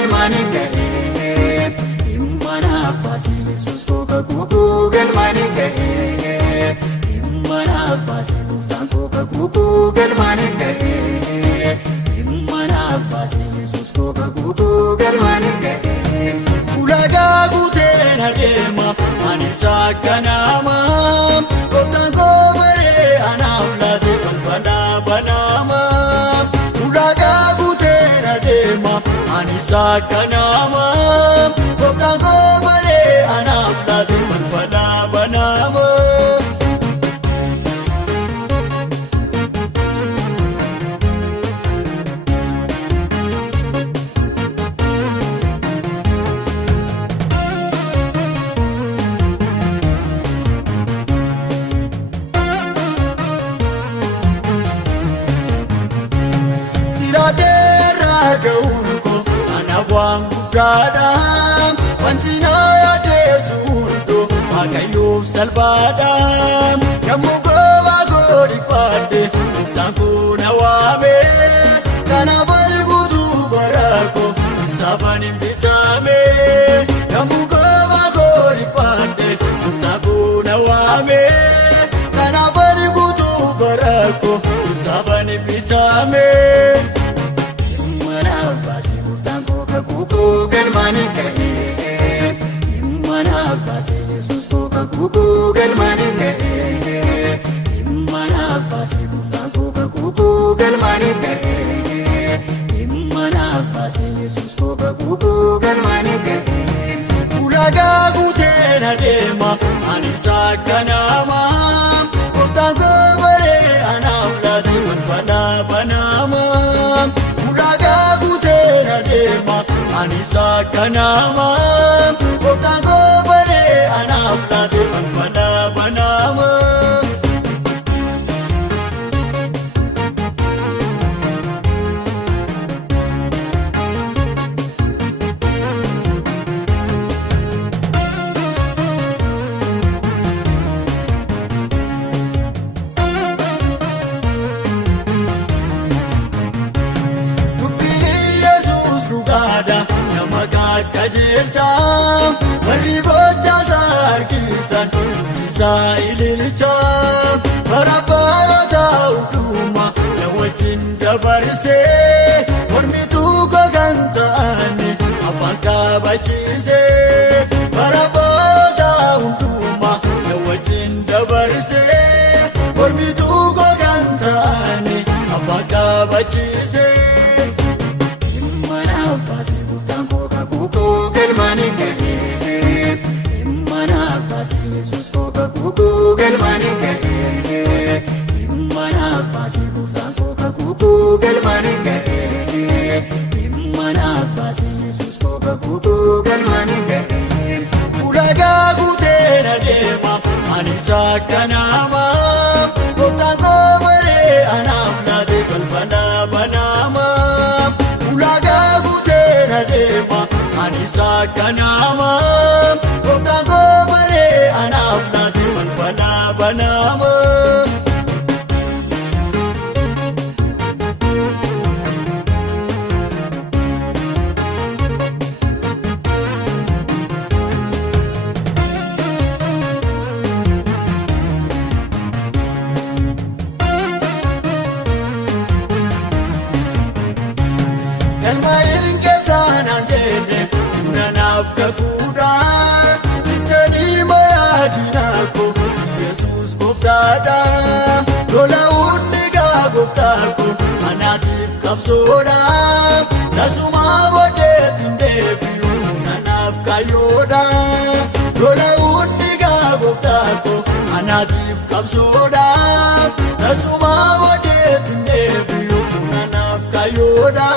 galmaanii ga'ee mana baase Yesuus kooka kuukuu galmaanii ga'ee mana baase gooftaan kooka kuukuu galmaanii ga'ee mana baase Yesuus kooka kuukuu galmaanii ga'ee ulaagaa guuteen adeema ani saakkanama gooftaan koo baree anaaf laate balbalaa banama ulaagaa guuteen adeema ani saakkanama gooftaan koo baree anaaf laate balbalaa banama. Ga'uunko anaaf waan guddaadhaan wanti na yaadeessuundo waaqayyoof salphaadhaan yommuu goobaa goodi baadde gooftaan koo na waame kanaaf ani guutuu baraako isaafan hin bitame yommuu goobaa goodi baadde gooftaan koo na waame kanaaf ani guutuu baraako isaafan hin bitame. Kuukuu galmaanii ga'ee mana baase Yesuus kooka kuukuu galmaanii ga'ee mana baase gooftaan kooka kuukuu galmaanii ga'ee mana baase Yesuus kooka kuukuu galmaanii ga'ee ulaagaa guuteen adeema ani saakkanama gooftaan koo baree anaaf laate balbalaa banama ulaagaa guuteen adeema ani saakkanama gooftaan koo baree anaaf laate balbalaa banama. Kajeelcha warri gochaasa argitan isaa ililcha bara baroota hundumaa na wajjin dabarsee mormituu koo kan ta'an afaan qabachiisee bara baroota hundumaa na wajjin dabarsee mormituu koo kan ta'an afaan qabachiisee. Kuukuu galmaanii ga'ee mana baase Yesuus kooka kuukuu galmaanii ga'ee mana baase gooftaan kooka kuukuu galmaanii ga'ee mana baase Yesuus kooka kuukuu galmaanii ga'ee ulaagaa guuteen adeema ani saakkanama gooftaan koo baree anaaf laate balbalaa banama ulaagaa guuteen adeema. Ani saakkanama gooftaan koo baree anaaf laate balbalaa banama. Galmaa'in keessaa naan jedhe nanaaf kakuudha sittanii mayaadinaa koo Yesuus gooftaadha lola'uun nigaa gooftaa koo anaatiif qabsoodha tasumaa booddeetti hin deebi'u nanaaf kaayyoodha lola'uun nigaa gooftaa koo anaatiif qabsoodha tasumaa booddeetti hin deebi'u nanaaf kaayyoodha.